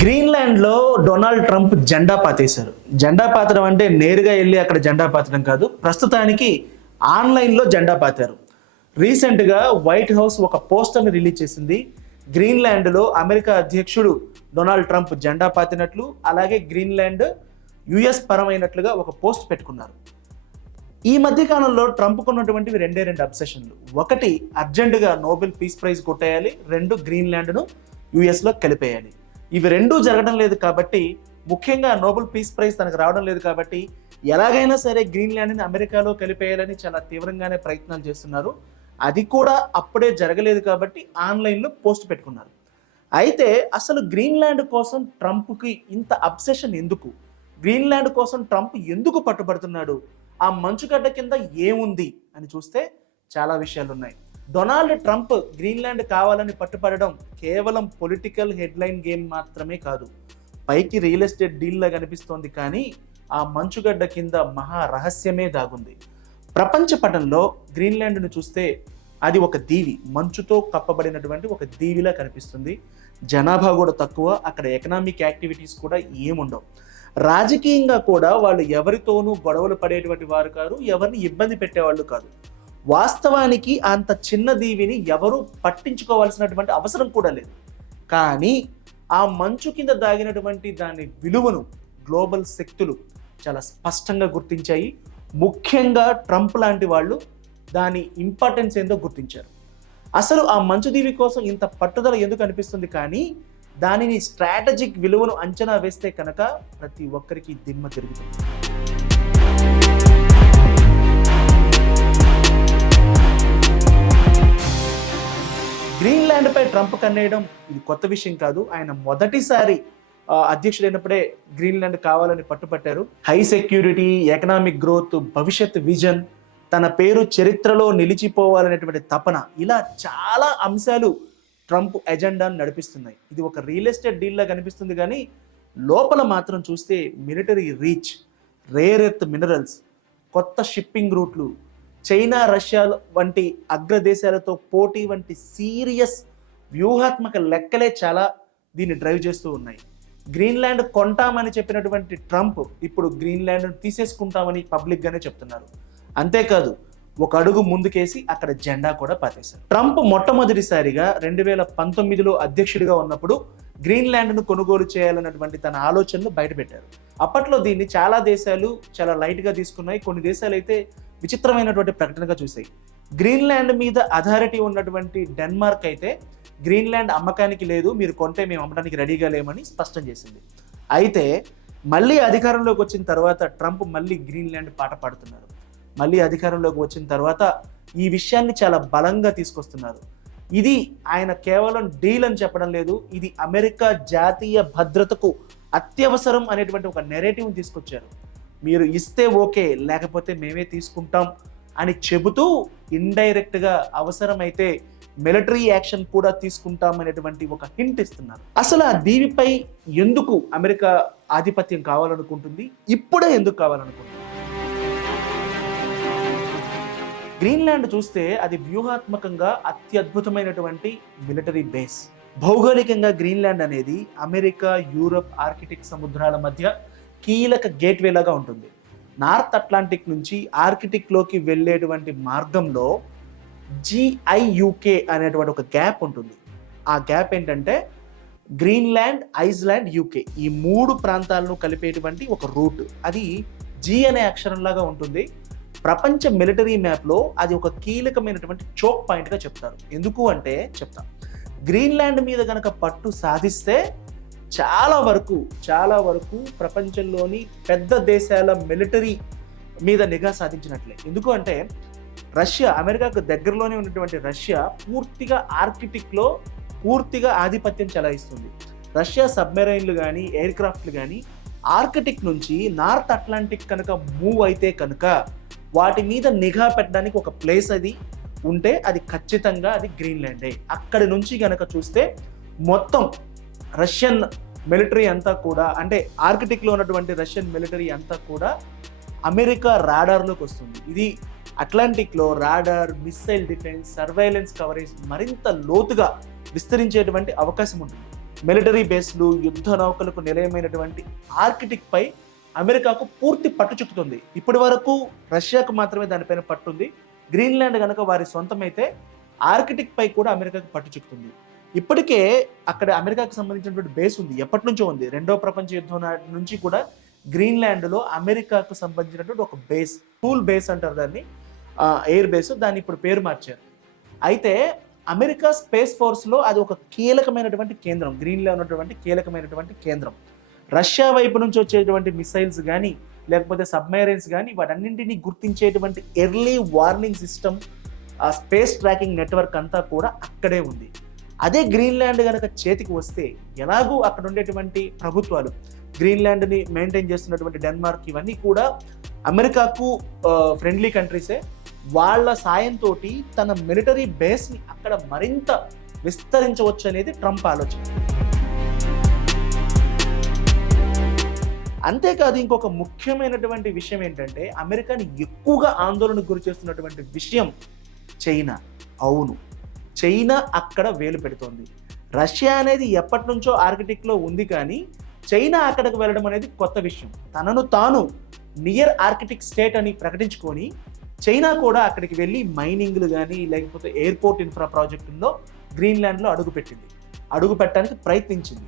గ్రీన్లాండ్లో Donald Trump జెండా పాతేశారు. జెండా పాతడం అంటే నేరుగా వెళ్ళి అక్కడ జెండా పాతడం కాదు, ప్రస్తుతానికి ఆన్లైన్లో జెండా పాతారు. రీసెంట్గా వైట్ హౌస్ ఒక పోస్టర్ని రిలీజ్ చేసింది. గ్రీన్లాండ్లో అమెరికా అధ్యక్షుడు డొనాల్డ్ ట్రంప్ జెండా పాతినట్లు, అలాగే గ్రీన్లాండ్ యుఎస్ పరమైనట్లుగా ఒక పోస్ట్ పెట్టుకున్నారు. ఈ మధ్యకాలంలో ట్రంప్కు ఉన్నటువంటివి రెండు అబ్సెషన్లు. ఒకటి, అర్జెంటుగా నోబెల్ పీస్ ప్రైజ్ కొట్టేయాలి. రెండు, గ్రీన్లాండ్ను యుఎస్లో కలిపేయాలి. ఇవి రెండూ జరగడం లేదు కాబట్టి, ముఖ్యంగా నోబెల్ పీస్ ప్రైజ్ తనకు రావడం లేదు కాబట్టి ఎలాగైనా సరే గ్రీన్లాండ్ని అమెరికాలో కలిపేయాలని చాలా తీవ్రంగానే ప్రయత్నాలు చేస్తున్నారు. అది కూడా అప్పుడే జరగలేదు కాబట్టి ఆన్లైన్లో పోస్ట్ పెట్టుకున్నారు. అయితే అసలు గ్రీన్లాండ్ కోసం ట్రంప్కి ఇంత అబ్సెషన్ ఎందుకు? గ్రీన్లాండ్ కోసం ట్రంప్ ఎందుకు పట్టుబడుతున్నాడు? ఆ మంచుగడ్డ కింద ఏముంది అని చూస్తే చాలా విషయాలు ఉన్నాయి. డొనాల్డ్ ట్రంప్ గ్రీన్లాండ్ కావాలని పట్టుపడడం కేవలం పొలిటికల్ హెడ్లైన్ గేమ్ మాత్రమే కాదు. పైకి రియల్ ఎస్టేట్ డీల్లా కనిపిస్తోంది, కానీ ఆ మంచుగడ్డ కింద మహా రహస్యమే దాగుంది. ప్రపంచ పటంలో గ్రీన్లాండ్ను చూస్తే అది ఒక దీవి, మంచుతో కప్పబడినటువంటి ఒక దీవిలా కనిపిస్తుంది. జనాభా కూడా తక్కువ, అక్కడ ఎకనామిక్ యాక్టివిటీస్ కూడా ఏముండవు. రాజకీయంగా కూడా వాళ్ళు ఎవరితోనూ గొడవలు పడేటువంటి వారు కాదు, ఎవరిని ఇబ్బంది పెట్టేవాళ్ళు కాదు. వాస్తవానికి అంత చిన్న దీవిని ఎవరు పట్టించుకోవాల్సినటువంటి అవసరం కూడా లేదు. కానీ ఆ మంచు కింద దాగినటువంటి దాని విలువను గ్లోబల్ శక్తులు చాలా స్పష్టంగా గుర్తించాయి. ముఖ్యంగా ట్రంప్ లాంటి వాళ్ళు దాని ఇంపార్టెన్స్ ఏందో గుర్తించారు. అసలు ఆ మంచు దీవి కోసం ఇంత పట్టుదల ఎందుకు అనిపిస్తుంది? కానీ దానిని స్ట్రాటజిక్ విలువను అంచనా వేస్తే కనుక ప్రతి ఒక్కరికి దిమ్మ తిరుగుతుంది. గ్రీన్లాండ్పై ట్రంప్ కన్నేయడం ఇది కొత్త విషయం కాదు. ఆయన మొదటిసారి అధ్యక్షుడైనప్పుడే గ్రీన్లాండ్ కావాలని పట్టుపట్టారు. హై సెక్యూరిటీ, ఎకనామిక్ గ్రోత్, భవిష్యత్ విజన్, తన పేరు చరిత్రలో నిలిచిపోవాలనేటువంటి తపన, ఇలా చాలా అంశాలు ట్రంప్ ఎజెండాను నడిపిస్తున్నాయి. ఇది ఒక రియల్ ఎస్టేట్ డీల్లా కనిపిస్తుంది, కానీ లోపల మాత్రం చూస్తే military reach, rare earth minerals, కొత్త షిప్పింగ్ రూట్లు, చైనా, రష్యా వంటి అగ్రదేశాలతో పోటీ వంటి సీరియస్ వ్యూహాత్మక లెక్కలే చాలా దీన్ని డ్రైవ్ చేస్తూ ఉన్నాయి. గ్రీన్లాండ్ కొంటామని చెప్పినటువంటి ట్రంప్ ఇప్పుడు గ్రీన్లాండ్ను తీసేసుకుంటామని పబ్లిక్గానే చెప్తున్నారు. అంతేకాదు, ఒక అడుగు ముందుకేసి అక్కడ జెండా కూడా పాతేశారు. ట్రంప్ మొట్టమొదటిసారిగా 2019లో అధ్యక్షుడిగా ఉన్నప్పుడు గ్రీన్లాండ్ను కొనుగోలు చేయాలన్నటువంటి తన ఆలోచనలు బయటపెట్టారు. అప్పట్లో దీన్ని చాలా దేశాలు చాలా లైట్గా తీసుకున్నాయి. కొన్ని దేశాలు అయితే విచిత్రమైనటువంటి ప్రకటనగా చూసాయి. గ్రీన్లాండ్ మీద అథారిటీ ఉన్నటువంటి డెన్మార్క్ అయితే గ్రీన్లాండ్ అమ్మకానికి లేదు, మీరు కొంటే మేము అమ్మడానికి రెడీగా లేమని స్పష్టం చేసింది. అయితే మళ్ళీ అధికారంలోకి వచ్చిన తర్వాత ట్రంప్ మళ్ళీ గ్రీన్లాండ్ పాట పాడుతున్నారు. మళ్ళీ అధికారంలోకి వచ్చిన తర్వాత ఈ విషయాన్ని చాలా బలంగా తీసుకొస్తున్నారు. ఇది ఆయన కేవలం డీల్ అని చెప్పడం లేదు, ఇది అమెరికా జాతీయ భద్రతకు అత్యవసరం అనేటువంటి ఒక నెరేటివ్ని తీసుకొచ్చారు. మీరు ఇస్తే ఓకే, లేకపోతే మేమే తీసుకుంటాం అని చెబుతూ ఇండైరెక్ట్గా అవసరమైతే మిలిటరీ యాక్షన్ కూడా తీసుకుంటాం అనేటువంటి ఒక హింట్ ఇస్తున్నారు. అసలు ఆ దీవిపై ఎందుకు అమెరికా ఆధిపత్యం కావాలనుకుంటుంది? ఇప్పుడే ఎందుకు కావాలనుకుంటుంది? గ్రీన్లాండ్ చూస్తే అది వ్యూహాత్మకంగా అత్యద్భుతమైనటువంటి మిలిటరీ బేస్. భౌగోళికంగా గ్రీన్లాండ్ అనేది అమెరికా, యూరప్, ఆర్కిటిక్ సముద్రాల మధ్య కీలక గేట్వే లాగా ఉంటుంది. నార్త్ అట్లాంటిక్ నుంచి ఆర్కిటిక్లోకి వెళ్ళేటువంటి మార్గంలో GIUK అనేటువంటి ఒక గ్యాప్ ఉంటుంది. ఆ గ్యాప్ ఏంటంటే గ్రీన్లాండ్, ఐస్లాండ్, యూకే, ఈ మూడు ప్రాంతాలను కలిపేటువంటి ఒక రూట్. అది G అనే అక్షరంలాగా ఉంటుంది. ప్రపంచ మిలిటరీ మ్యాప్లో అది ఒక కీలకమైనటువంటి చోక్ పాయింట్గా చెప్తారు. ఎందుకు అంటే చెప్తాం, గ్రీన్లాండ్ మీద కనుక పట్టు సాధిస్తే చాలా వరకు ప్రపంచంలోని పెద్ద దేశాల మిలిటరీ మీద నిఘా సాధించినట్లే. ఎందుకు అంటే రష్యా, అమెరికాకు దగ్గరలోనే ఉన్నటువంటి రష్యా పూర్తిగా ఆర్కిటిక్లో పూర్తిగా ఆధిపత్యం చెలాయిస్తుంది. రష్యా సబ్మెరైన్లు కానీ, ఎయిర్ క్రాఫ్ట్లు కానీ ఆర్కిటిక్ నుంచి నార్త్ అట్లాంటిక్ కనుక మూవ్ అయితే కనుక వాటి మీద నిఘా పెట్టడానికి ఒక ప్లేస్ అది ఉంటే అది ఖచ్చితంగా అది గ్రీన్లాండే. అక్కడి నుంచి కనుక చూస్తే మొత్తం రష్యన్ మిలిటరీ అంతా కూడా, అంటే ఆర్కిటిక్లో ఉన్నటువంటి రష్యన్ మిలిటరీ అంతా కూడా అమెరికా రాడార్లోకి వస్తుంది. ఇది అట్లాంటిక్లో radar, missile defence, surveillance coverage మరింత లోతుగా విస్తరించేటువంటి అవకాశం ఉంటుంది. మిలిటరీ బేస్లు, యుద్ధ నౌకలకు నిలయమైనటువంటి ఆర్కిటిక్ పై అమెరికాకు పూర్తి పట్టు చుక్కుతుంది. ఇప్పటి వరకు రష్యాకు మాత్రమే దానిపైన పట్టుంది. గ్రీన్లాండ్ కనుక వారి సొంతమైతే ఆర్కిటిక్ పై కూడా అమెరికాకు పట్టు చుక్కుతుంది. ఇప్పటికే అక్కడ అమెరికాకు సంబంధించినటువంటి బేస్ ఉంది, ఎప్పటి నుంచో ఉంది. రెండవ ప్రపంచ యుద్ధం నుంచి కూడా గ్రీన్లాండ్లో అమెరికాకు సంబంధించినటువంటి ఒక బేస్, టూల్ బేస్ అంటారు దాన్ని, ఎయిర్ బేస్, దాన్ని ఇప్పుడు పేరు మార్చారు. అయితే అమెరికా స్పేస్ ఫోర్స్లో అది ఒక కీలకమైనటువంటి కేంద్రం, గ్రీన్లో ఉన్నటువంటి కీలకమైనటువంటి కేంద్రం. రష్యా వైపు నుంచి వచ్చేటువంటి మిసైల్స్ కానీ లేకపోతే సబ్మెరైన్స్ కానీ వాటన్నింటినీ గుర్తించేటువంటి ఎర్లీ వార్నింగ్ సిస్టమ్, ఆ స్పేస్ ట్రాకింగ్ నెట్వర్క్ అంతా కూడా అక్కడే ఉంది. అదే గ్రీన్లాండ్ కనుక చేతికి వస్తే ఎలాగూ అక్కడ ఉండేటువంటి ప్రభుత్వాలు, గ్రీన్లాండ్ని మెయింటైన్ చేస్తున్నటువంటి డెన్మార్క్, ఇవన్నీ కూడా అమెరికాకు ఫ్రెండ్లీ కంట్రీసే. వాళ్ళ సాయంతో తన మిలిటరీ బేస్ని అక్కడ మరింత విస్తరించవచ్చు అనేది ట్రంప్ ఆలోచన. అంతేకాదు ఇంకొక ముఖ్యమైనటువంటి విషయం ఏంటంటే, అమెరికాని ఎక్కువగా ఆందోళనకు గురి చేస్తున్నటువంటి విషయం చైనా. అవును, చైనా అక్కడ వేలు పెడుతోంది. రష్యా అనేది ఎప్పటి నుంచో ఆర్కిటిక్లో ఉంది, కానీ చైనా అక్కడికి వెళ్ళడం అనేది కొత్త విషయం. తనను తాను నియర్ ఆర్కిటిక్ స్టేట్ అని ప్రకటించుకొని చైనా కూడా అక్కడికి వెళ్ళి మైనింగ్లు కానీ లేకపోతే ఎయిర్పోర్ట్ ఇన్ఫ్రా ప్రాజెక్టుల్లో గ్రీన్లాండ్లో అడుగు పెట్టడానికి ప్రయత్నించింది.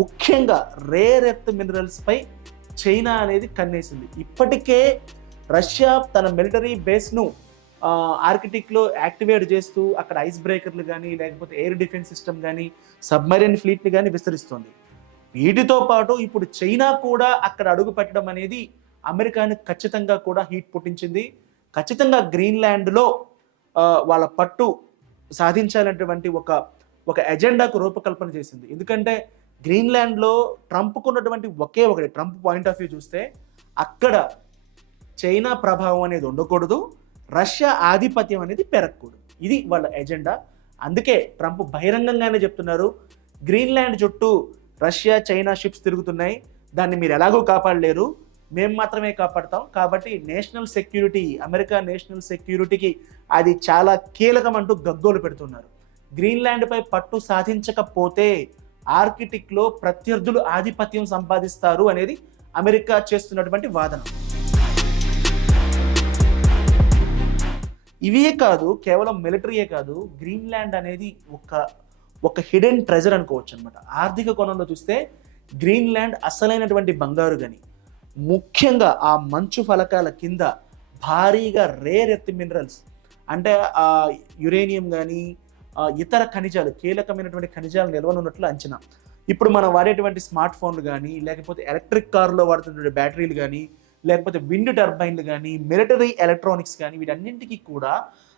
ముఖ్యంగా రేర్ ఎర్త్ మినరల్స్పై చైనా అనేది కన్నేసింది. ఇప్పటికే రష్యా తన మిలిటరీ బేస్ను ఆర్కిటిక్లో యాక్టివేట్ చేస్తూ అక్కడ ఐస్ బ్రేకర్లు కానీ లేకపోతే ఎయిర్ డిఫెన్స్ సిస్టమ్ కానీ సబ్మరీన్ ఫ్లీట్ని కానీ విస్తరిస్తుంది. వీటితో పాటు ఇప్పుడు చైనా కూడా అక్కడ అడుగు పెట్టడం అనేది అమెరికాని ఖచ్చితంగా కూడా హీట్ పుట్టించింది. ఖచ్చితంగా గ్రీన్లాండ్లో వాళ్ళ పట్టు సాధించాలనేటువంటి ఒక ఎజెండాకు రూపకల్పన చేసింది. ఎందుకంటే గ్రీన్లాండ్లో ట్రంప్కు ఉన్నటువంటి ఒకే ఒకటి, ట్రంప్ పాయింట్ ఆఫ్ వ్యూ చూస్తే అక్కడ చైనా ప్రభావం అనేది ఉండకూడదు, రష్యా ఆధిపత్యం అనేది పెరగకూడదు. ఇది వాళ్ళ ఎజెండా. అందుకే ట్రంప్ బహిరంగంగానే చెప్తున్నారు, గ్రీన్లాండ్ చుట్టూ రష్యా చైనా షిప్స్ తిరుగుతున్నాయి, దాన్ని మీరు ఎలాగో కాపాడలేరు, మేము మాత్రమే కాపాడతాం. కాబట్టి నేషనల్ సెక్యూరిటీ, అమెరికా నేషనల్ సెక్యూరిటీకి అది చాలా కీలకం అంటూ గగ్గోలు పెడుతున్నారు. గ్రీన్లాండ్పై పట్టు సాధించకపోతే ఆర్కిటిక్లో ప్రత్యర్థులు ఆధిపత్యం సంపాదిస్తారు అనేది అమెరికా చేస్తున్నటువంటి వాదన. ఇవే కాదు, కేవలం మిలిటరీయే కాదు, గ్రీన్లాండ్ అనేది ఒక హిడెన్ ట్రెజర్ అనుకోవచ్చు అనమాట. ఆర్థిక కోణంలో చూస్తే గ్రీన్లాండ్ అసలైనటువంటి బంగారు గని. ముఖ్యంగా ఆ మంచు ఫలకాల కింద భారీగా రేర్ ఎర్త్ మినరల్స్ అంటే యురేనియం కానీ ఇతర ఖనిజాలు, కీలకమైనటువంటి ఖనిజాలు నిల్వనున్నట్లు అంచనా. ఇప్పుడు మనం వాడేటువంటి స్మార్ట్ ఫోన్లు కానీ లేకపోతే ఎలక్ట్రిక్ కారులో వాడుతున్న బ్యాటరీలు కానీ లేకపోతే విండ్ టర్బైన్లు కానీ మిలిటరీ ఎలక్ట్రానిక్స్ కానీ వీటన్నింటికి కూడా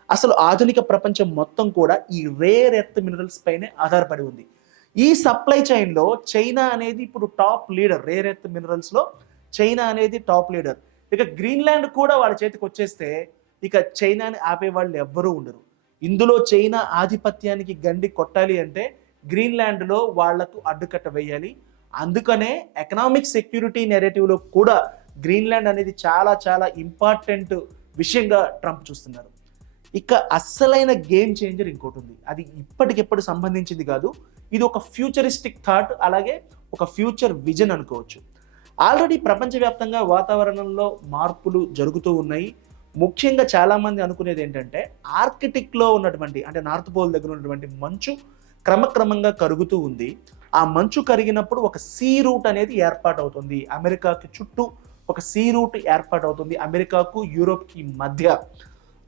అసలు ఆధునిక ప్రపంచం మొత్తం కూడా ఈ రేర్ ఎర్త్ మినరల్స్ పైనే ఆధారపడి ఉంది. ఈ సప్లై చైన్లో చైనా అనేది ఇప్పుడు టాప్ లీడర్. రేర్ ఎర్త్ మినరల్స్లో చైనా అనేది టాప్ లీడర్. ఇక గ్రీన్లాండ్ కూడా వాళ్ళ చేతికి వచ్చేస్తే ఇక చైనాని ఆపే వాళ్ళు ఎవ్వరూ ఉండరు. ఇందులో చైనా ఆధిపత్యానికి గండి కొట్టాలి అంటే గ్రీన్లాండ్లో వాళ్లకు అడ్డుకట్ట వేయాలి. అందుకనే ఎకనామిక్ సెక్యూరిటీ నెరేటివ్లో కూడా గ్రీన్లాండ్ అనేది చాలా చాలా ఇంపార్టెంట్ విషయంగా ట్రంప్ చూస్తున్నారు. ఇక అస్సలైన గేమ్ చేంజర్ ఇంకోటి ఉంది. అది ఇప్పటికెప్పుడు సంబంధించింది కాదు, ఇది ఒక ఫ్యూచరిస్టిక్ థాట్, అలాగే ఒక ఫ్యూచర్ విజన్ అనుకోవచ్చు. ఆల్రెడీ ప్రపంచవ్యాప్తంగా వాతావరణంలో మార్పులు జరుగుతూ ఉన్నాయి. ముఖ్యంగా చాలామంది అనుకునేది ఏంటంటే ఆర్కిటిక్లో ఉన్నటువంటి అంటే నార్త్ పోల్ దగ్గర ఉన్నటువంటి మంచు క్రమక్రమంగా కరుగుతూ ఉంది. ఆ మంచు కరిగినప్పుడు ఒక సీ రూట్ అనేది ఏర్పాటు అవుతుంది. అమెరికాకి చుట్టూ ఒక సీ రూట్ ఏర్పాటు అవుతుంది. అమెరికాకు యూరోప్కి మధ్య,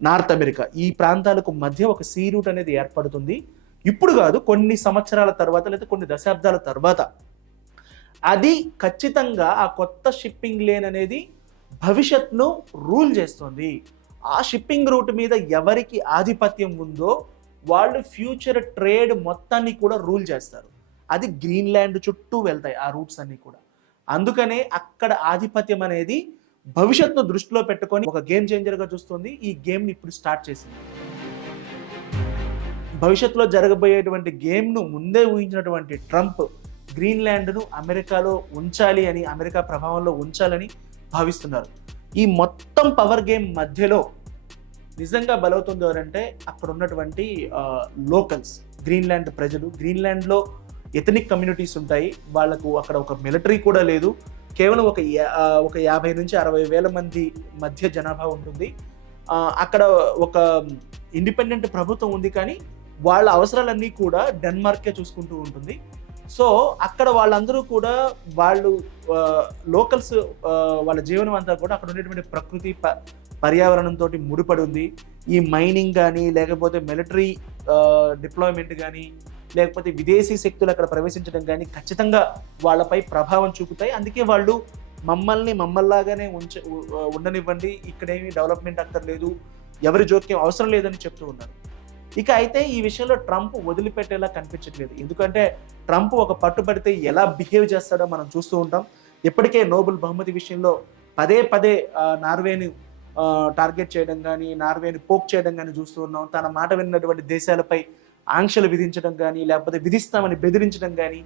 నార్త్ అమెరికా ఈ ప్రాంతాలకు మధ్య ఒక సీ రూట్ అనేది ఏర్పడుతుంది. ఇప్పుడు కాదు, కొన్ని సంవత్సరాల తర్వాత లేదా కొన్ని దశాబ్దాల తర్వాత అది ఖచ్చితంగా ఆ కొత్త షిప్పింగ్ లేన్ అనేది భవిష్యత్తును రూల్ చేస్తుంది. ఆ షిప్పింగ్ రూట్ మీద ఎవరికి ఆధిపత్యం ఉందో వాళ్ళు ఫ్యూచర్ ట్రేడ్ మొత్తాన్ని కూడా రూల్ చేస్తారు. అది గ్రీన్లాండ్ చుట్టూ వెళ్తాయి ఆ రూట్స్ అన్నీ కూడా. అందుకనే అక్కడ ఆధిపత్యం అనేది భవిష్యత్తును దృష్టిలో పెట్టుకొని ఒక గేమ్ చేంజర్గా చూస్తుంది. ఈ గేమ్ని ఇప్పుడు స్టార్ట్ చేసింది. భవిష్యత్తులో జరగబోయేటువంటి గేమ్ను ముందే ఊహించినటువంటి ట్రంప్ గ్రీన్లాండ్ను అమెరికాలో ఉంచాలి అని, అమెరికా ప్రభావంలో ఉంచాలని భావిస్తున్నారు. ఈ మొత్తం పవర్ గేమ్ మధ్యలో నిజంగా బలవుతుంది ఎవరంటే అక్కడ ఉన్నటువంటి లోకల్స్, గ్రీన్లాండ్ ప్రజలు. గ్రీన్లాండ్లో ఎథనిక్ కమ్యూనిటీస్ ఉంటాయి. వాళ్ళకు అక్కడ ఒక మిలిటరీ కూడా లేదు. కేవలం ఒక 50 నుంచి 60 వేల మంది మధ్య జనాభా ఉంటుంది. అక్కడ ఒక ఇండిపెండెంట్ ప్రభుత్వం ఉంది, కానీ వాళ్ళ అవసరాలన్నీ కూడా డెన్మార్కే చూసుకుంటూ ఉంటుంది. సో అక్కడ వాళ్ళందరూ కూడా వాళ్ళు లోకల్స్ వాళ్ళ జీవనం అంతా కూడా అక్కడ ఉండేటువంటి ప్రకృతి పర్యావరణంతో ముడిపడి ఉంది. ఈ మైనింగ్ కానీ, లేకపోతే మిలిటరీ డిప్లాయ్మెంట్ కానీ, లేకపోతే విదేశీ శక్తులు అక్కడ ప్రవేశించడం కానీ ఖచ్చితంగా వాళ్ళపై ప్రభావం చూపుతాయి. అందుకే వాళ్ళు మమ్మల్లాగానే ఉండనివ్వండి, ఇక్కడేమీ డెవలప్మెంట్ అక్కర్లేదు, ఎవరి జోక్యం అవసరం లేదని చెప్తూ ఉన్నారు. ఇక అయితే ఈ విషయంలో ట్రంప్ వదిలిపెట్టేలా కనిపించట్లేదు. ఎందుకంటే ట్రంప్ ఒక పట్టుబడితే ఎలా బిహేవ్ చేస్తాడో మనం చూస్తూ ఉంటాం. ఇప్పటికే నోబెల్ బహుమతి విషయంలో పదే పదే నార్వేని టార్గెట్ చేయడం కానీ, నార్వేని పోక్ చేయడం కానీ చూస్తూ ఉన్నాం. తన మాట విన్నటువంటి దేశాలపై ఆంక్షలు విధించడం కానీ, లేకపోతే విధిస్తామని బెదిరించడం కానీ,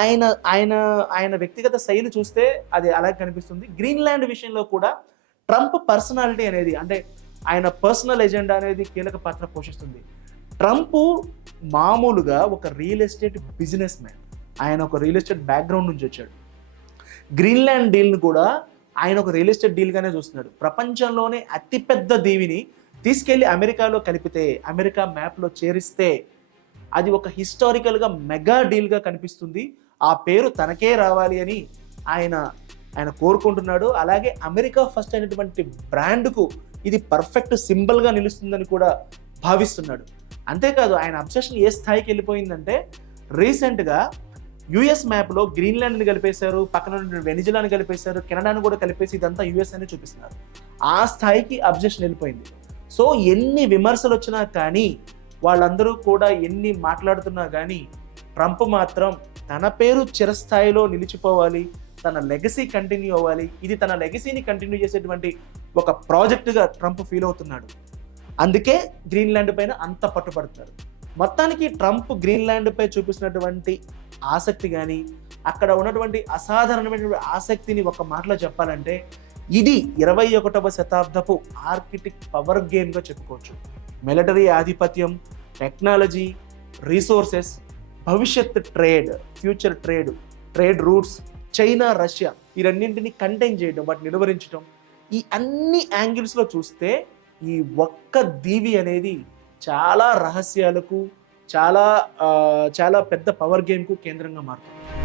ఆయన ఆయన ఆయన వ్యక్తిగత శైలి చూస్తే అది అలాగే కనిపిస్తుంది. గ్రీన్లాండ్ విషయంలో కూడా ట్రంప్ పర్సనాలిటీ అనేది, అంటే ఆయన పర్సనల్ ఎజెండా అనేది కీలక పాత్ర పోషిస్తుంది. ట్రంప్ మామూలుగా ఒక రియల్ ఎస్టేట్ బిజినెస్ మ్యాన్. ఆయన ఒక రియల్ ఎస్టేట్ బ్యాక్గ్రౌండ్ నుంచి వచ్చాడు. గ్రీన్లాండ్ డీల్ను కూడా ఆయన ఒక రియల్ ఎస్టేట్ డీల్గానే చూస్తున్నాడు. ప్రపంచంలోనే అతిపెద్ద దీవిని తీసుకెళ్లి అమెరికాలో కలిపితే, అమెరికా మ్యాప్లో చేరిస్తే అది ఒక హిస్టారికల్గా మెగా డీల్గా కనిపిస్తుంది. ఆ పేరు తనకే రావాలి అని ఆయన కోరుకుంటున్నాడు. అలాగే అమెరికా ఫస్ట్ అయినటువంటి బ్రాండ్కు ఇది పర్ఫెక్ట్ సింబల్గా నిలుస్తుందని కూడా భావిస్తున్నాడు. అంతేకాదు ఆయన అబ్సెషన్ ఏ స్థాయికి వెళ్ళిపోయిందంటే, రీసెంట్గా యుఎస్ మ్యాప్లో గ్రీన్లాండ్ని కలిపేశారు, పక్కన వెనిజులాని కలిపేశారు, కెనడాను కూడా కలిపేసి ఇదంతా యుఎస్ అని చూపిస్తున్నారు. ఆ స్థాయికి అబ్సెషన్ వెళ్ళిపోయింది. సో ఎన్ని విమర్శలు వచ్చినా కానీ, వాళ్ళందరూ కూడా ఎన్ని మాట్లాడుతున్నా కానీ, ట్రంప్ మాత్రం తన పేరు చిరస్థాయిలో నిలిచిపోవాలి, తన లెగసీ కంటిన్యూ అవ్వాలి, ఇది తన లెగసీని కంటిన్యూ చేసేటువంటి ఒక ప్రాజెక్టుగా ట్రంప్ ఫీల్ అవుతున్నాడు. అందుకే గ్రీన్లాండ్ పైన అంత పట్టుబడుతున్నారు. మొత్తానికి ట్రంప్ గ్రీన్లాండ్పై చూపిస్తున్నటువంటి ఆసక్తి కానీ, అక్కడ ఉన్నటువంటి అసాధారణమైనటువంటి ఆసక్తిని ఒక మాటలో చెప్పాలంటే, ఇది 21వ శతాబ్దపు ఆర్కిటిక్ పవర్ గేమ్గా చెప్పుకోవచ్చు. మిలిటరీ ఆధిపత్యం, టెక్నాలజీ, రీసోర్సెస్, భవిష్యత్ trade, future trade routes, China, Russia, ఈ రెండింటిని కంటైన్ చేయడం, వాటిని నిలువరించడం, ఈ అన్ని యాంగిల్స్లో చూస్తే ఈ ఒక్క దీవి అనేది చాలా రహస్యాలకు, చాలా పెద్ద పవర్ గేమ్కు కేంద్రంగా మారుతుంది.